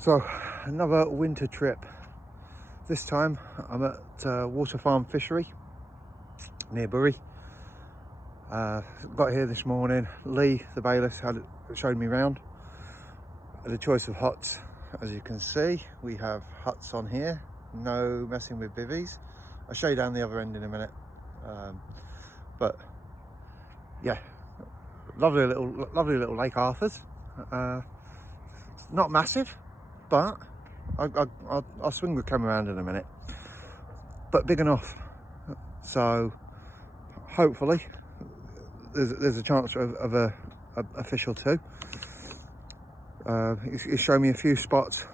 So another winter trip. This time I'm at Waterfarm Fishery near Bury. Got here this morning. Lee, the bailiff, showed me round. The choice of huts, as you can see, we have huts on here. No messing with bivvies. I'll show you down the other end in a minute. But yeah, lovely little Lake Arthurs. Not massive, but I'll swing the camera around in a minute. But big enough, so hopefully there's a chance of a fish or two. He's shown me a few spots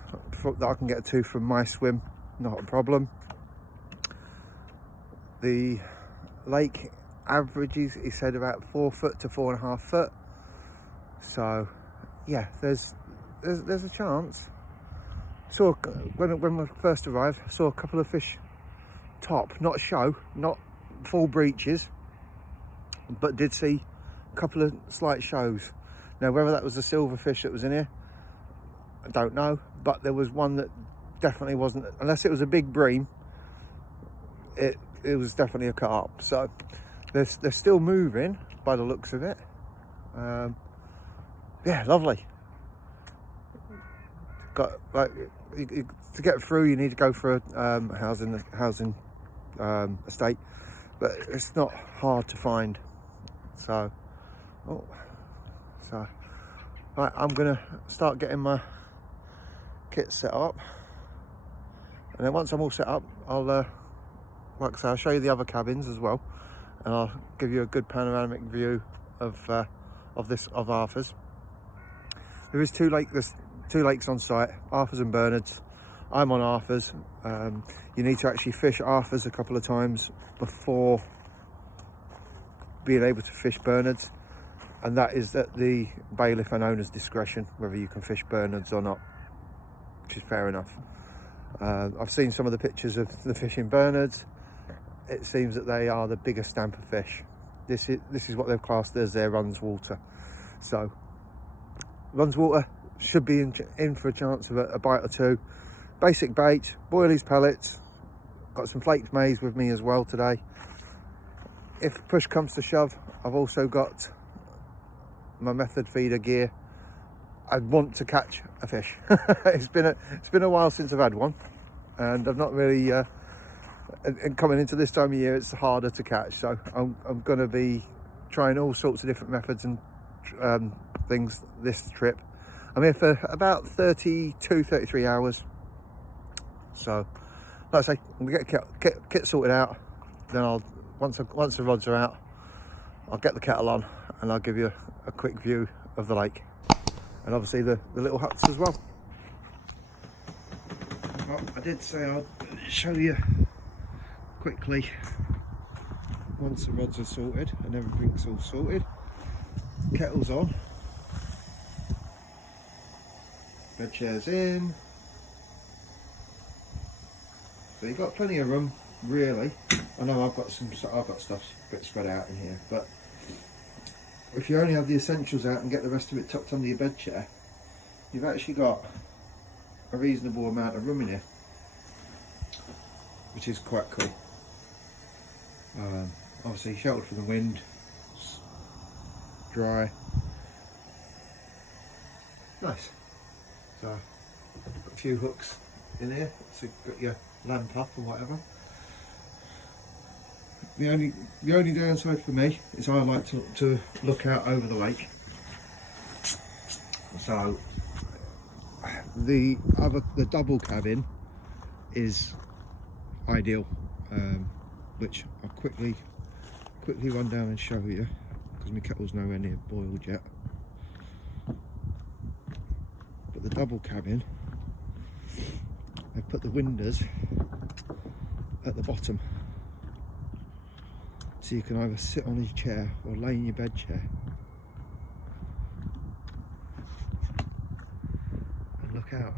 that I can get to from my swim, not a problem. The lake averages, he said, about 4 foot to 4.5 foot. So yeah, there's a chance. Saw when we first arrived, I saw a couple of fish top, not show, not full breaches, but did see a couple of slight shows. Now whether that was the silverfish that was in here, I don't know, but there was one that definitely wasn't, unless it was a big bream, it was definitely a carp. So they're still moving by the looks of it. Yeah, lovely. Got like to get through, you need to go for a housing estate, but it's not hard to find. So right, I'm gonna start getting my kit set up, and then once I'm all set up, I'll like I say, I'll show you the other cabins as well, and I'll give you a good panoramic view of Arthurs. There's two lakes on site, Arthurs and Bernards. I'm on Arthurs. You need to actually fish Arthurs a couple of times before being able to fish Bernards, and that is at the bailiff and owner's discretion whether you can fish Bernards or not, which is fair enough. I've seen some of the pictures of the fish in Bernards. It seems that they are the biggest stamp of fish. This is what they've classed as their Runswater. So Runswater should be in for a chance of a bite or two. Basic bait, boilies, pellets. Got some flaked maize with me as well today. If push comes to shove, I've also got my method feeder gear. I want to catch a fish. It's been a while since I've had one, and I've not really. And coming into this time of year, it's harder to catch. So I'm going to be trying all sorts of different methods and things this trip. I'm here for about 33 hours. So, like I say, I'm gonna get kit sorted out. Then once the rods are out, I'll get the kettle on, and I'll give you a quick view of the lake, and obviously the little huts as well. Well, I did say I'd show you quickly once the rods are sorted and everything's all sorted. Kettle's on. Bed chairs in, so you've got plenty of room, really. I know I've got stuff a bit spread out in here, but if you only have the essentials out and get the rest of it tucked under your bed chair, you've actually got a reasonable amount of room in here, which is quite cool. Obviously sheltered from the wind, dry, nice. So got a few hooks in here, so you've got your lamp up or whatever. The only downside for me is I like to look out over the lake. So the double cabin is ideal, which I'll quickly run down and show you, because my kettle's nowhere near boiled yet. But the double cabin, I've put the windows at the bottom, so you can either sit on your chair or lay in your bed chair and look out.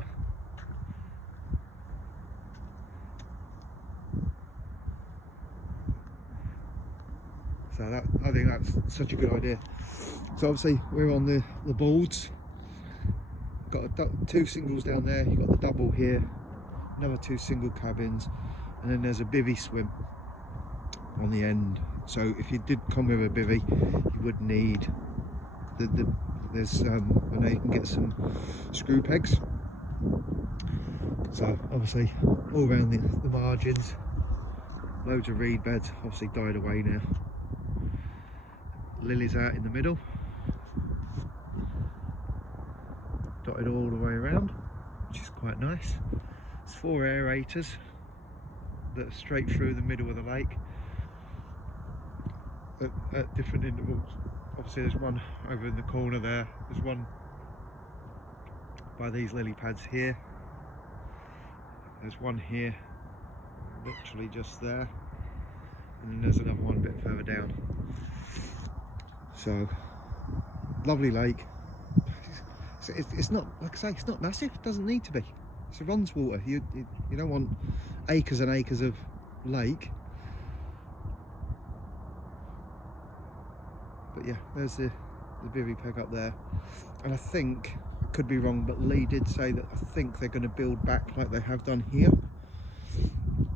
So I think that's such a good idea. So obviously we're on the boards. got two singles down there, you've got the double here, another 2 single cabins, and then there's a bivvy swim on the end. So if you did come with a bivvy, you would need there's I know you can get some screw pegs. So obviously all around the margins, loads of reed beds, obviously died away now. Lilies out in the middle, dotted all the way around, which is quite nice. It's 4 aerators that are straight through the middle of the lake at different intervals. Obviously there's one over in the corner there, there's one by these lily pads here, there's one here, literally just there, and then there's another one a bit further down. So, lovely lake. It's not, like I say, it's not massive, it doesn't need to be. It's a Ron's water, you don't want acres and acres of lake. But yeah, there's the bivvy peg up there, and I think, I could be wrong, but Lee did say that I think they're going to build back like they have done here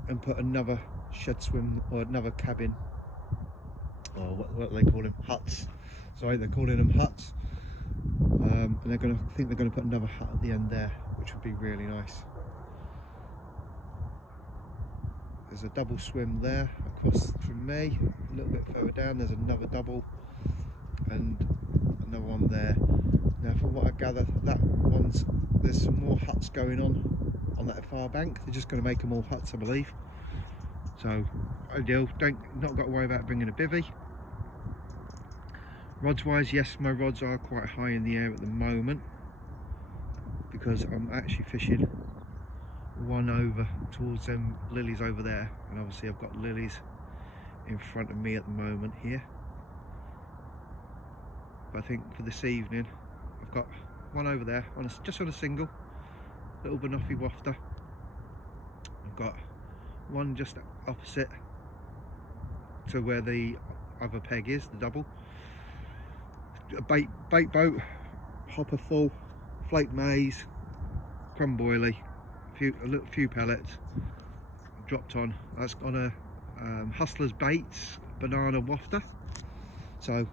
and put another shed swim or another cabin, or what do they call them, huts. Sorry, they're calling them huts, and I think they're going to put another hut at the end there, which would be really nice. There's a double swim there across from me, a little bit further down there's another double, and another one there. Now from what I gather, there's some more huts going on that far bank. They're just going to make them all huts, I believe. So ideal, not got to worry about bringing a bivvy. Rods wise, yes, my rods are quite high in the air at the moment because I'm actually fishing one over towards them lilies over there, and obviously I've got lilies in front of me at the moment here. But I think for this evening I've got one over there just on a single little banoffee wafter. I've got one just opposite to where the other peg is, the double. A bait boat, hopper full, flake maize, crumb boilie, a few pellets dropped on. That's on a Hustler's Baits banana wafter. So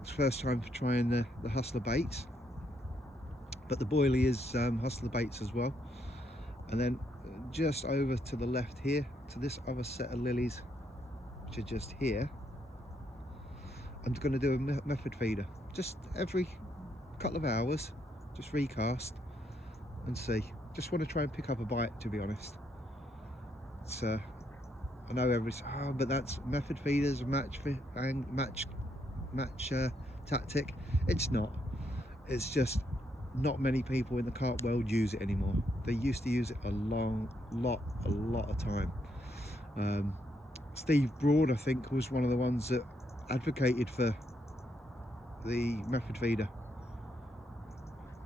it's first time for trying the Hustler Baits, but the boilie is Hustler Baits as well. And then just over to the left here, to this other set of lilies, which are just here, I'm going to do a method feeder. Just every couple of hours, just recast and see. Just want to try and pick up a bite, to be honest. It's I know but that's method feeders, match tactic. It's not. It's just not many people in the carp world use it anymore. They used to use it a lot of time. Steve Broad, I think, was one of the ones that advocated for the method feeder.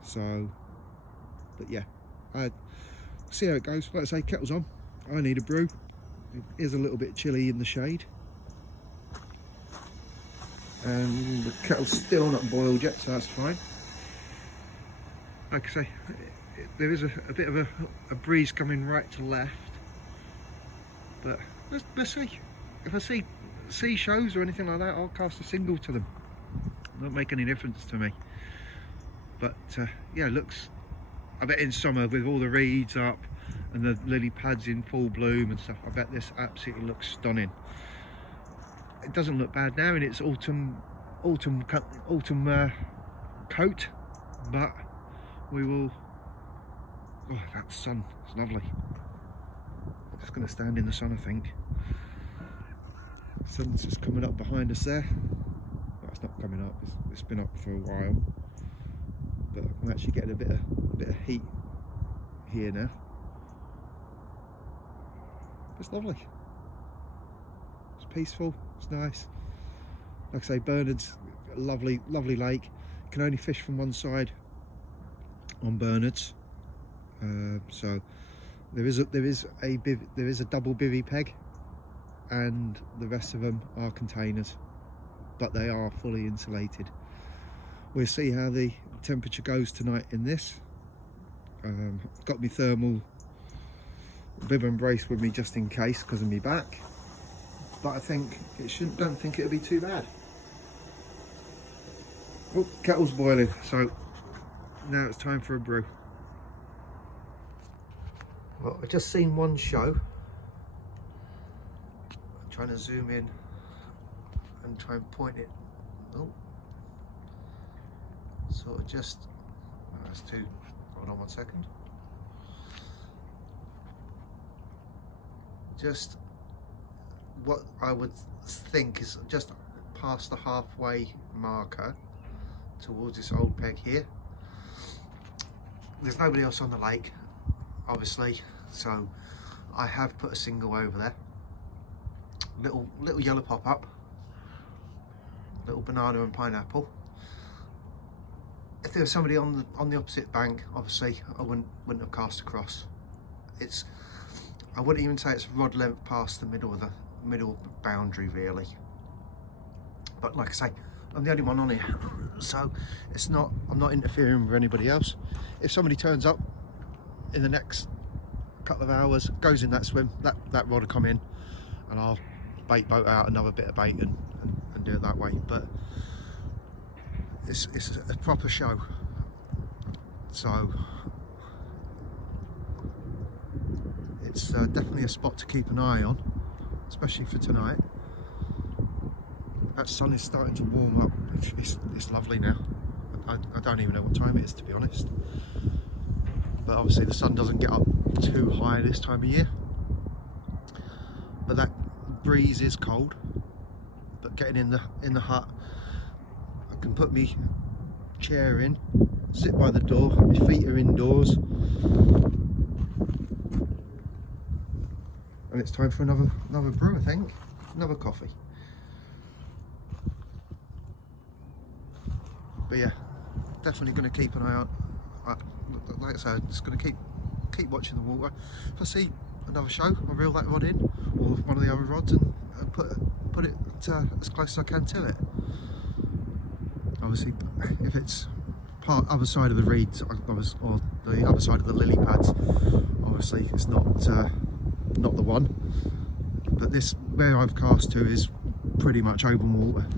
So, but yeah, I see how it goes. Like I say, kettle's on. I need a brew. It is a little bit chilly in the shade, and the kettle's still not boiled yet, so that's fine. Like I say, there is a bit of a breeze coming right to left, but let's see. If I see sea shows or anything like that, I'll cast a single to them. It won't make any difference to me. But yeah, looks, I bet in summer with all the reeds up and the lily pads in full bloom and stuff, I bet this absolutely looks stunning. It doesn't look bad now in its autumn coat, but we will. Oh, that sun, it's lovely. I'm just going to stand in the sun, I think. The sun's just coming up behind us there. Well, it's not coming up, it's been up for a while, but I'm actually getting a bit of heat here now. It's lovely. It's peaceful, it's nice. Like I say, Bernard's a lovely lake. You can only fish from one side on Bernard's, so there is a double bivvy peg, and the rest of them are containers, but they are fully insulated. We'll see how the temperature goes tonight in this, Got my thermal bib and brace with me just in case because of my back, but I think don't think it'll be too bad. Oh, kettle's boiling, so now it's time for a brew. Well, I've just seen one show. I'm trying to zoom in and try and point it. Oh, sort of just, that's too, hold on 1 second. Just what I would think is just past the halfway marker towards this old peg here. There's nobody else on the lake, obviously, so I have put a single over there. Little yellow pop-up, little banana and pineapple. If there was somebody on the opposite bank, obviously I wouldn't have cast across. I wouldn't even say it's rod length past the middle boundary really. But like I say, I'm the only one on here, so I'm not interfering with anybody else. If somebody turns up in the next couple of hours, goes in that swim, that rod will come in, and I'll boat out another bit of bait and do it that way. But it's a proper show, so it's definitely a spot to keep an eye on, especially for tonight. That sun is starting to warm up. It's lovely now. I don't even know what time it is, to be honest. But obviously the sun doesn't get up too high this time of year. But that breeze is cold. But getting in the hut, I can put my chair in, sit by the door, my feet are indoors, and it's time for another brew, I think. Another coffee. But yeah, definitely going to keep an eye out. Like I said, just going to keep watching the water. If I see another show, I'll reel that rod in, or one of the other rods, and put it as close as I can to it. Obviously, if it's other side of the reeds or the other side of the lily pads, obviously it's not the one. But this, where I've cast to, is pretty much open water.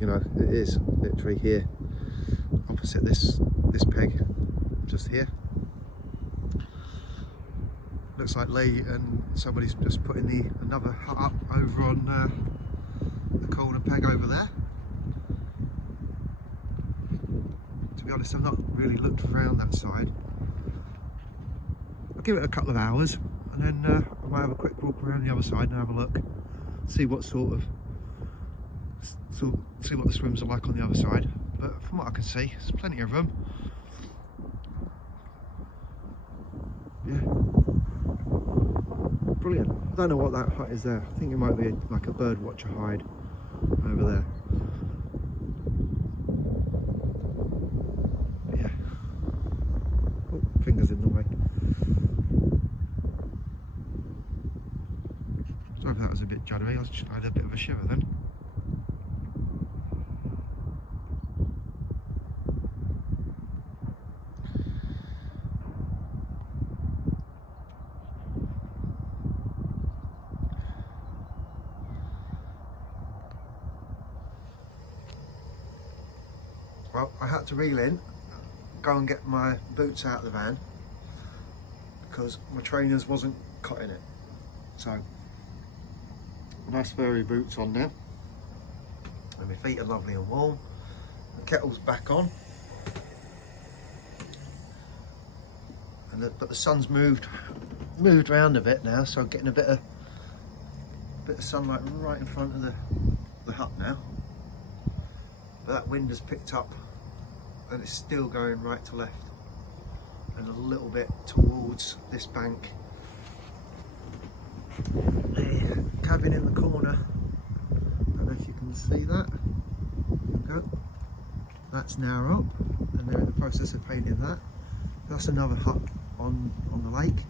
You know, it is literally here, opposite this peg, just here. Looks like Lee and somebody's just putting another hut up over on the corner peg over there. To be honest, I've not really looked around that side. I'll give it a couple of hours, and then I might have a quick walk around the other side and have a look, see what see what the swims are like on the other side. But from what I can see, there's plenty of them. Yeah, brilliant. I don't know what that hut is there. I think it might be like a bird watcher hide over there. Yeah. Oh, fingers in the way. Sorry if that was a bit juddery. I had a bit of a shiver then. Well, I had to reel in, go and get my boots out of the van because my trainers wasn't cutting it. So, nice furry boots on now, and my feet are lovely and warm. The kettle's back on, and but the sun's moved around a bit now, so I'm getting a bit of sunlight right in front of the hut now. But that wind has picked up, and it's still going right to left and a little bit towards this bank. The cabin in the corner, I don't know if you can see that. There we go. That's now up, and they're in the process of painting that. That's another hut on the lake,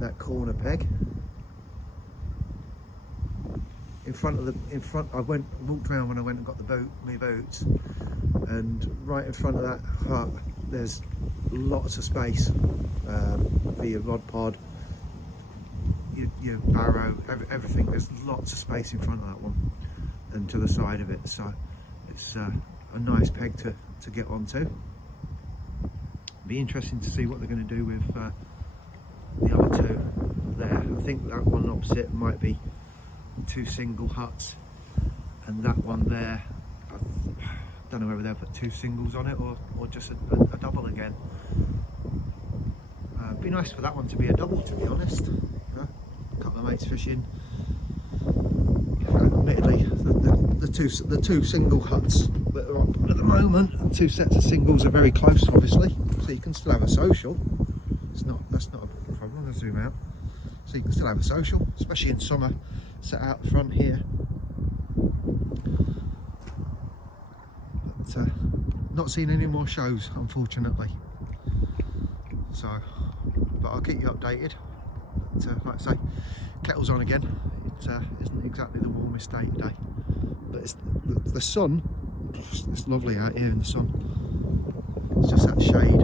that corner peg. In front, I walked around when I went and got my boots, and right in front of that hut there's lots of space for your rod pod, your barrow, everything. There's lots of space in front of that one and to the side of it, so it's a nice peg to get onto. Be interesting to see what they're going to do with the other two there. I think that one opposite might be 2 single huts, and that one there, I don't know whether they'll put 2 singles on it or just a double again. It'd be nice for that one to be a double, to be honest. A couple of mates fishing. Admittedly, the two single huts that are up at the moment, 2 sets of singles are very close, obviously, so you can still have a social. That's not a problem. I'll zoom out. So you can still have a social, especially in summer, set out the front here. But not seen any more shows, unfortunately. So, but I'll keep you updated. But, like I say, kettle's on again. It isn't exactly the warmest day today, but it's the sun. It's lovely out here in the sun. It's just that shade.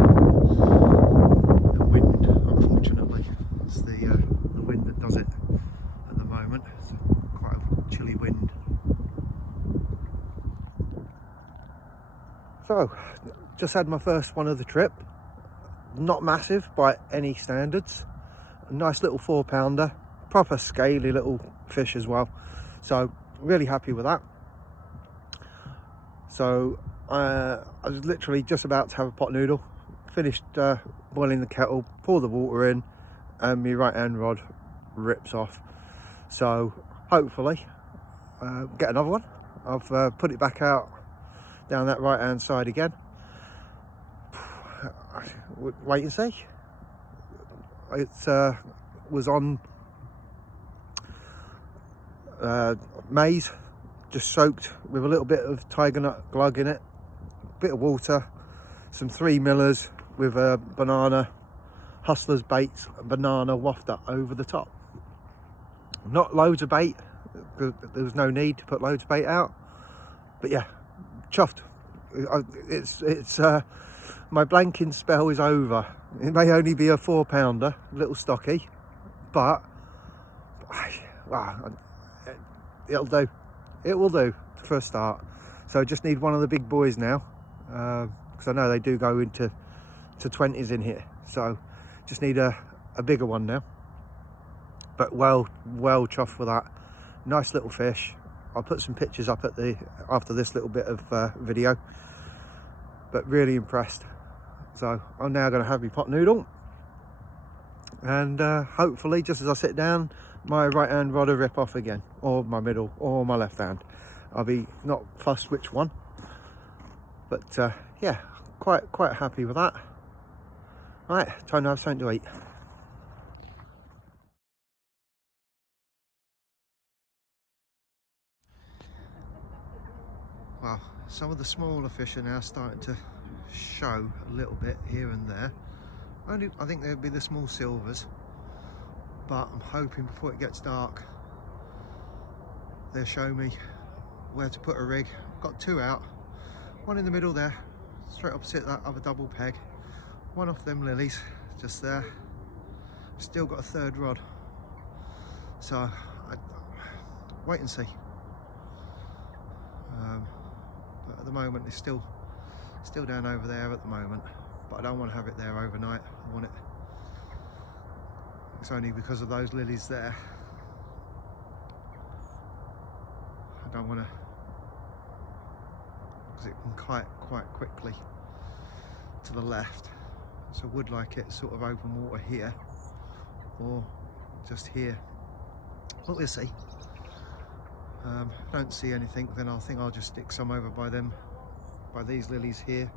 The wind, unfortunately, it's the wind that does it at the moment. It's quite a chilly wind. So, just had my first one of the trip. Not massive by any standards. A nice little 4-pounder, proper scaly little fish as well. So, really happy with that. So, I was literally just about to have a pot noodle. Finished boiling the kettle, pour the water in, and my right hand rod rips off. So, hopefully, get another one. I've put it back out down that right hand side again. Wait and see. It was on maize, just soaked with a little bit of tiger nut glug in it, a bit of water, some 3 millers with a banana, hustler's baits, a banana wafter over the top. Not loads of bait, there was no need to put loads of bait out, but yeah, chuffed. It's my blanking spell is over. It may only be a 4-pounder, little stocky, but wow, it'll do. It will do for a start. So I just need one of the big boys now, because I know they do go into 20s in here. So just need a bigger one now. But well chuffed with that. Nice little fish. I'll put some pictures up at after this little bit of video. But really impressed. So I'm now going to have my pot noodle, and hopefully, just as I sit down, my right hand rod will rip off again, or my middle, or my left hand. I'll be not fussed which one. But yeah, quite happy with that. Right, time to have something to eat. Well, some of the smaller fish are now starting to show a little bit here and there. Only, I think there'll be the small silvers, but I'm hoping before it gets dark they'll show me where to put a rig. I've got 2 out, one in the middle there, straight opposite that other double peg, one off them lilies just there. Still got a 3rd rod, so I wait and see. But at the moment it's still down over there at the moment, but I don't want to have it there overnight. I want it, it's only because of those lilies there. I don't want to, because it can kite quite quickly to the left, so I would like it sort of open water here or just here, but we'll see. Don't see anything, then I think I'll just stick some over by these lilies here.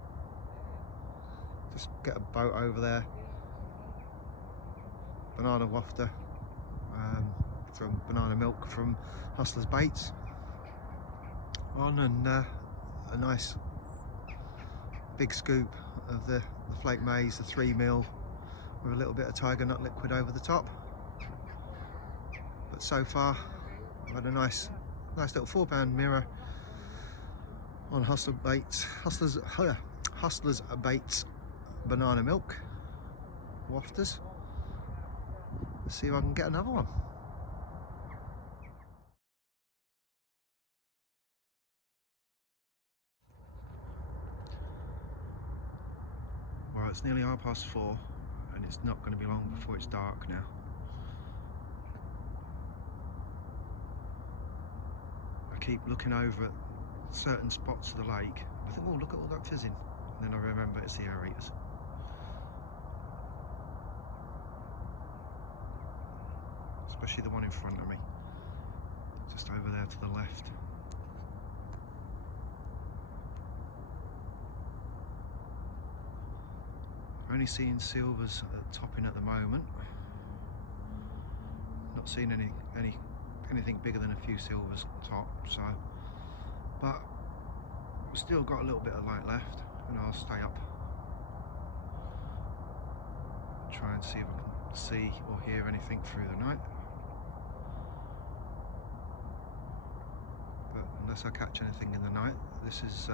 Just get a boat over there, banana wafter from banana milk from Hustler's Baits on, and a nice big scoop of the flake maize, the 3 mil, with a little bit of tiger nut liquid over the top. But so far I've had a nice little 4-pound mirror on Hustler's Baits banana milk wafters. Let's see if I can get another one. Well, it's nearly 4:30 and it's not going to be long before it's dark now. I keep looking over at certain spots of the lake. I think, oh, look at all that fizzing. And then I remember it's the aerators. Especially the one in front of me, just over there to the left. I'm only seeing silvers topping at the moment. Not seeing anything bigger than a few silvers top, so, but I've still got a little bit of light left, and I'll stay up, try and see if I can see or hear anything through the night. But unless I catch anything in the night, this is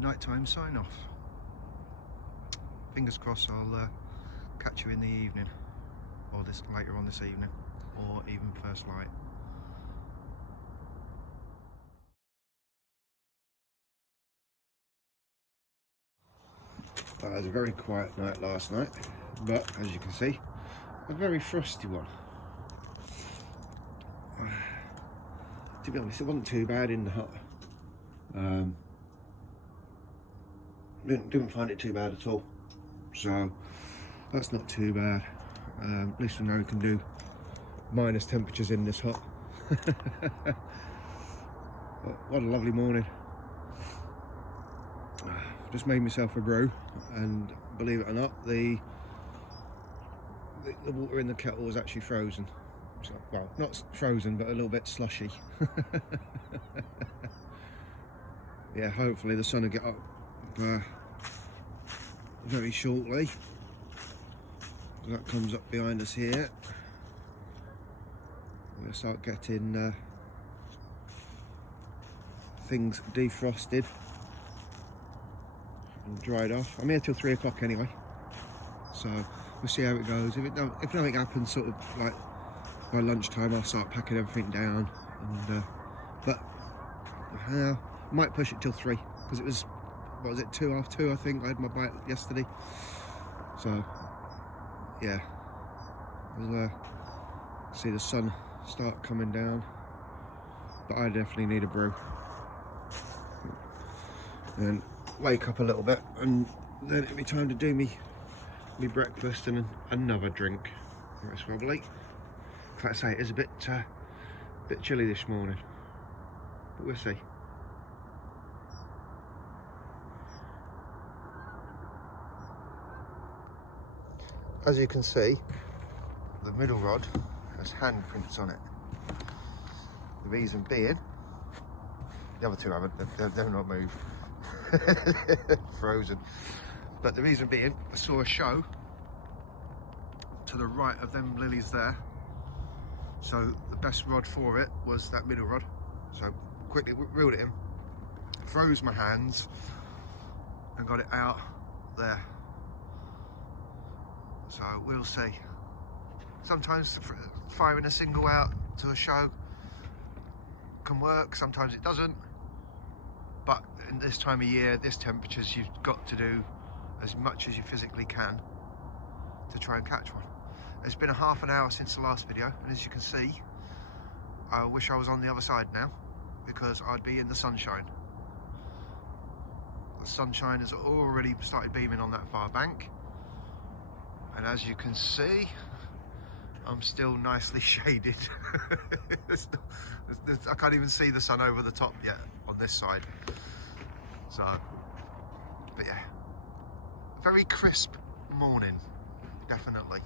nighttime sign off. Fingers crossed I'll catch you in the evening, or this later on this evening, or even first light. It was a very quiet night last night, but as you can see, a very frosty one. To be honest, it wasn't too bad in the hut. Didn't find it too bad at all, so that's not too bad. At least we know we can do minus temperatures in this hut. But what a lovely morning. Just made myself a brew, and believe it or not, the water in the kettle was actually frozen. So, well, not frozen, but a little bit slushy. Yeah, hopefully the sun will get up very shortly. That comes up behind us here. We'll start getting things defrosted and dried off. I'm here till 3 o'clock anyway, so we'll see how it goes. If nothing happens, sort of like by lunchtime, I'll start packing everything down. And but I might push it till 3, because it was, what was it, 2:30 I think. I had my bite yesterday, so yeah, we'll see the sun start coming down. But I definitely need a brew and wake up a little bit, and then it'll be time to do me breakfast and another drink, most probably. Like I say, it is a bit chilly this morning, but we'll see. As you can see, the middle rod has handprints on it. The reason being, the other two haven't, they've not moved. Frozen. But the reason being, I saw a show to the right of them lilies there, so the best rod for it was that middle rod. So quickly reeled it in, froze my hands, and got it out there. So we'll see. Sometimes firing a single out to a show can work, sometimes it doesn't. But in this time of year, this temperatures, you've got to do as much as you physically can to try and catch one. It's been a half an hour since the last video, and as you can see, I wish I was on the other side now, because I'd be in the sunshine. The sunshine has already started beaming on that far bank, and as you can see, I'm still nicely shaded. I can't even see the sun over the top yet on this side. So, but yeah, very crisp morning, definitely.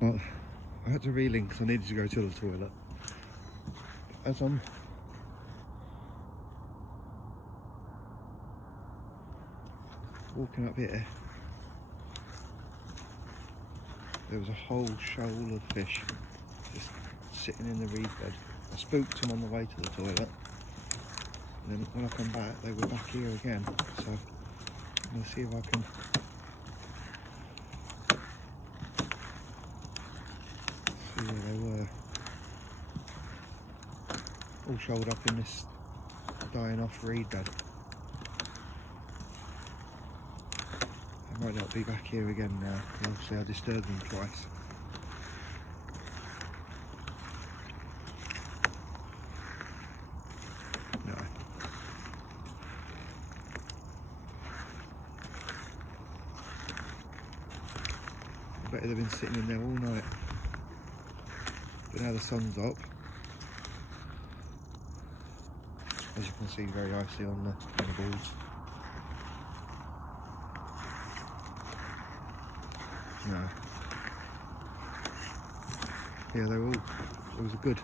Well, I had to reel-in because I needed to go to the toilet. As I'm walking up here, there was a whole shoal of fish just sitting in the reed bed. I spooked them on the way to the toilet, And then when I come back, they were back here again. So I'm going to see if I can see where they were. All shouldered up in this dying off reed bed. They might not be back here again now, because obviously I disturbed them twice. No. I bet they've been sitting in there all night. But now the sun's up. As you can see, very icy on the boards. No. Yeah, they were all. There was a good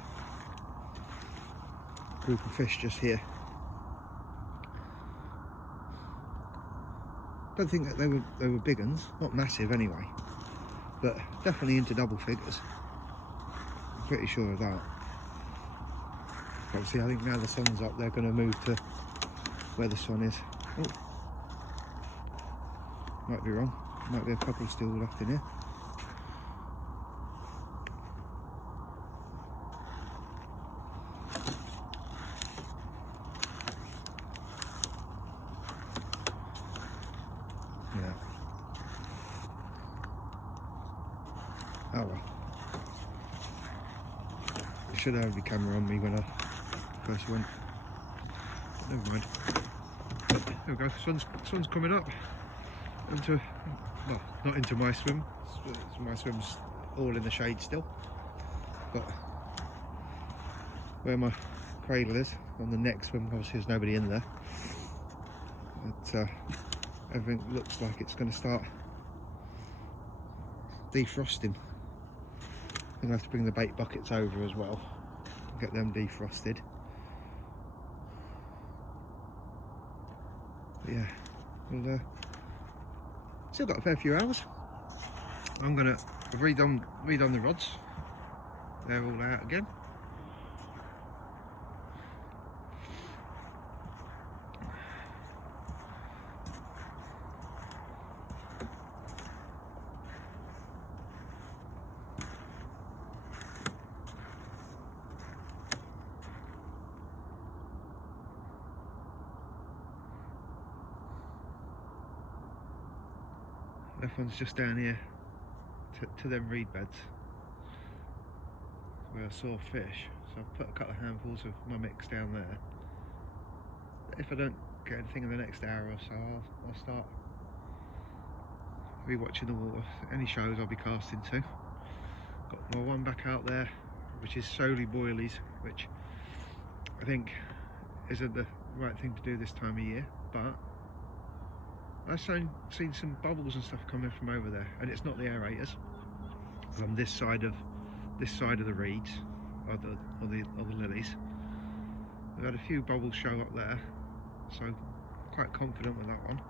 group of fish just here. Don't think that they were big uns, not massive anyway, but definitely into double figures. I'm pretty sure of that. Obviously, I think now the sun's up, they're going to move to where the sun is. Oh, might be wrong. Might be a couple still left in here. Yeah. Oh well. I should have the camera on me when I first went. Never mind. But there we go. Sun's coming up. Into, well, not into my swim. My swim's all in the shade still. But where my cradle is on the next swim, obviously there's nobody in there. But everything looks like it's going to start defrosting. I'm going to have to bring the bait buckets over as well, get them defrosted. But yeah, we'll still got a fair few hours. I've redone the rods. They're all out again. That one's just down here to them reed beds where I saw fish, so I've put a couple of handfuls of my mix down there. If I don't get anything in the next hour or so, I'll start re-watching the water. Any shows I'll be casting to. Got my one back out there, which is solely boilies, which I think isn't the right thing to do this time of year, but I've seen some bubbles and stuff coming from over there, and it's not the aerators. On this side of the reeds, or the lilies, I've had a few bubbles show up there, so quite confident with that one.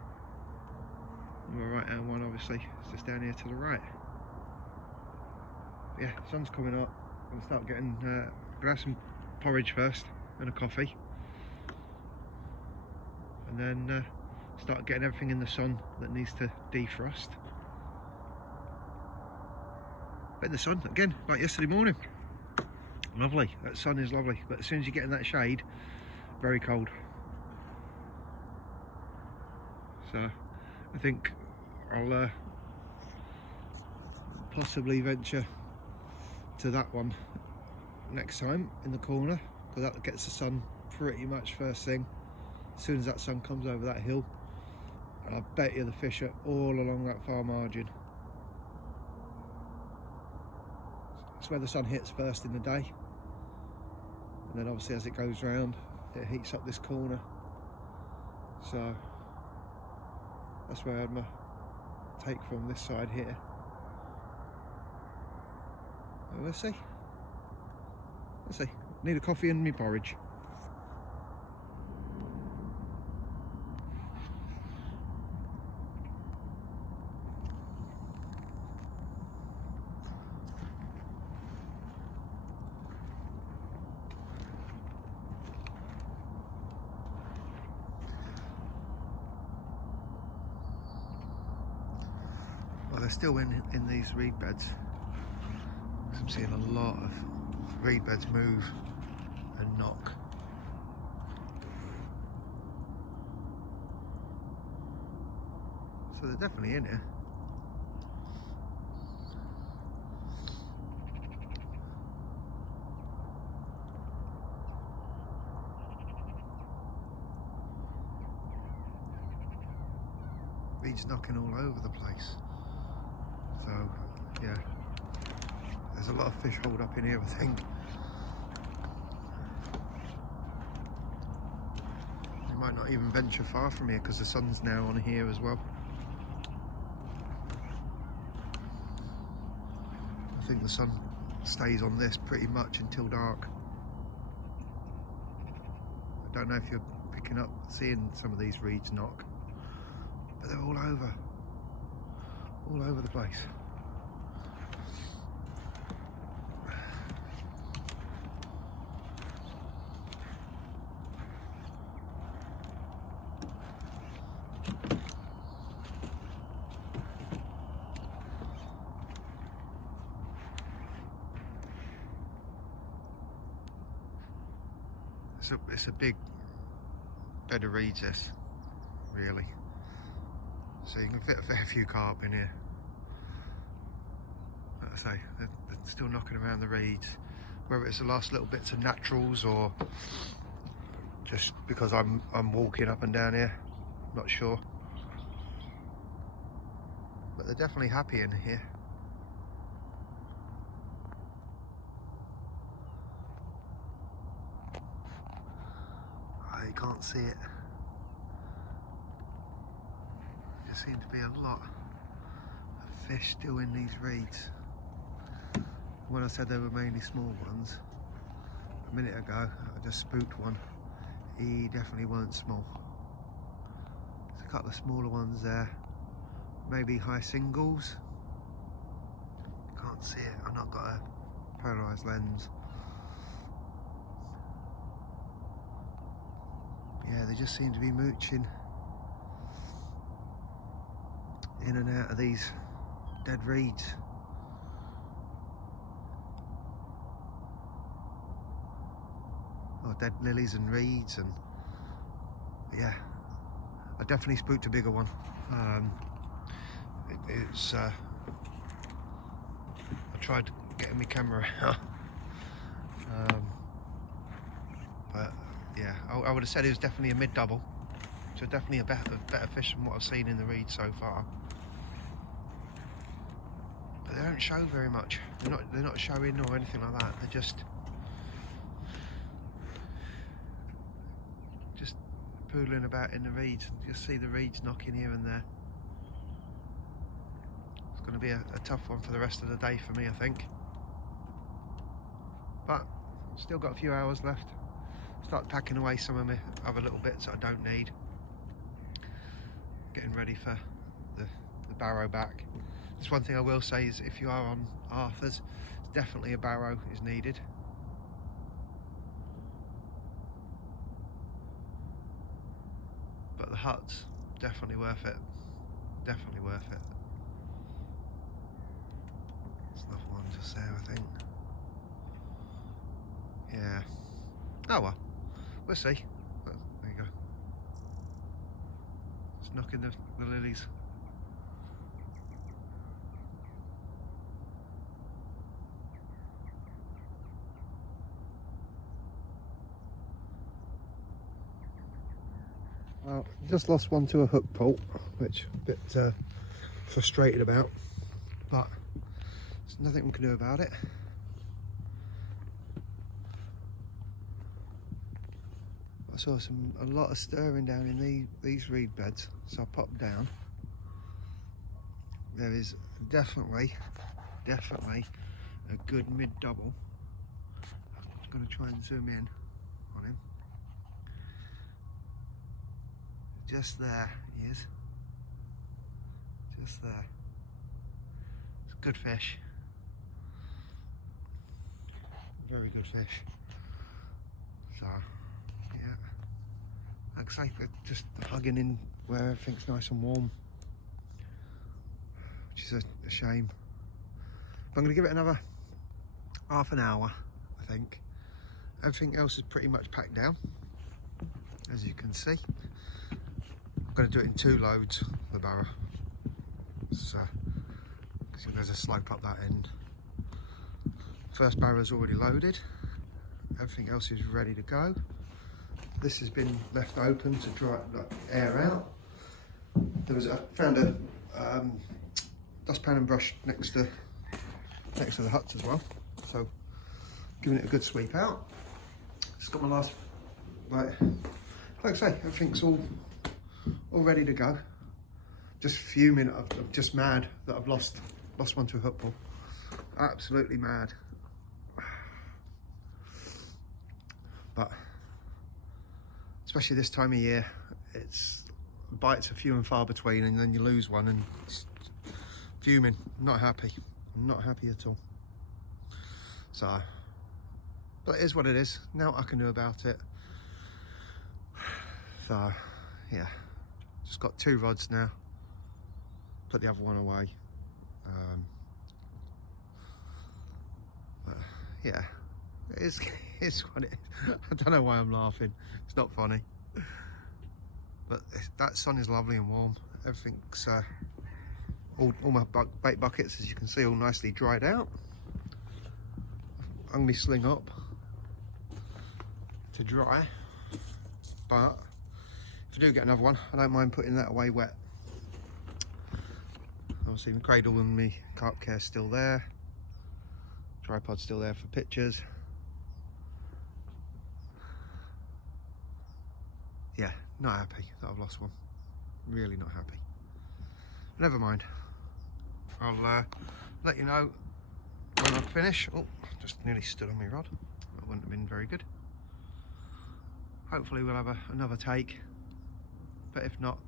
And my right hand one, obviously, is just down here to the right. But yeah, sun's coming up. I'm gonna start getting. I'm gonna have some porridge first and a coffee, and then start getting everything in the sun that needs to defrost. But the sun again, like yesterday morning, lovely. That sun is lovely, but as soon as you get in that shade, very cold. So I think I'll possibly venture to that one next time in the corner, because that gets the sun pretty much first thing. As soon as that sun comes over that hill, I bet you the fish are all along that far margin. It's where the sun hits first in the day, and then obviously as it goes round, it heats up this corner. So that's where I had my take from this side here. Well, let's see. Need a coffee and me porridge. they're still in these reed beds. I'm seeing a lot of reed beds move and knock. So they're definitely in here. Reeds knocking all over the place. So yeah, there's a lot of fish holed up in here, I think. They might not even venture far from here because the sun's now on here as well. I think the sun stays on this pretty much until dark. I don't know if you're picking up, seeing some of these reeds knock, but they're all over the place. It's a big bed of reeds, this, really. So you can fit a fair few carp in here. Like I say, they're still knocking around the reeds. Whether it's the last little bits of naturals or just because I'm walking up and down here, not sure. But they're definitely happy in here. You can't see it. There seems to be a lot of fish still in these reeds. When I said they were mainly small ones a minute ago, I just spooked one. He definitely weren't small. There's a couple of smaller ones there, maybe high singles. Can't see it. I've not got a polarized lens. Yeah, they just seem to be mooching in and out of these dead reeds. Or dead lilies and reeds, and yeah, I definitely spooked a bigger one. I tried getting my camera out, but yeah, I would have said it was definitely a mid-double, so definitely a better fish than what I've seen in the reeds so far. But they don't show very much. They're not showing or anything like that. They're just pooling about in the reeds. You just see the reeds knocking here and there. It's going to be a tough one for the rest of the day for me, I think. But still got a few hours left. Start packing away some of my other little bits that I don't need. Getting ready for the barrow back. Just one thing I will say is if you are on Arthur's, definitely a barrow is needed. But the hut's definitely worth it. Definitely worth it. There's another one just there, I think. Yeah. Oh well. We'll see. But there you go. It's knocking the lilies. Well, just lost one to a hook pull, which I'm a bit frustrated about, but there's nothing we can do about it. I saw a lot of stirring down in these reed beds, so I popped down. There is definitely a good mid-double. I'm going to try and zoom in on him. Just there he is. Just there. It's a good fish. Very good fish. So, yeah. Like I say, they're just hugging in where everything's nice and warm, which which is a shame. But I'm going to give it another half an hour, I think. Everything else is pretty much packed down, as you can see. I'm going to do it in 2 loads, the barrow. So, there's a slope up that end. First barrow is already loaded. Everything else is ready to go. This has been left open to dry, like, air out. I found a dustpan and brush next to the huts as well. So, giving it a good sweep out. It's got my last, like I say, everything's all ready to go. Just fuming. I'm just mad that I've lost one to a hook ball. Absolutely mad. But especially this time of year, it's bites are few and far between, and then you lose one, and it's fuming. I'm not happy. I'm not happy at all. So, but it is what it is. Now what I can do about it. So, yeah, just got 2 rods now. Put the other one away. Yeah, it's what it is. I don't know why I'm laughing. It's not funny. But that sun is lovely and warm. Everything's all my bait buckets, as you can see, all nicely dried out. I'm going to sling up to dry, but if I do get another one, I don't mind putting that away wet. Obviously the cradle and my carp care still there, tripod's still there for pictures. Yeah, not happy that I've lost one. Really not happy. Never mind. I'll let you know when I finish. Oh, just nearly stood on my rod. That wouldn't have been very good. Hopefully we'll have another take. But if not,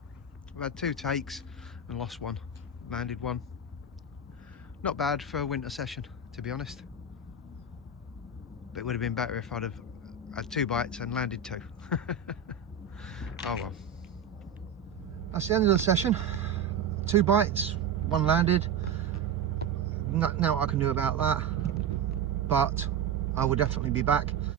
I've had 2 takes and lost one. Landed one. Not bad for a winter session, to be honest. But it would have been better if I'd have had 2 bites and landed 2. Oh well. That's the end of the session. 2 bites, 1 landed. Not what I can do about that. But I will definitely be back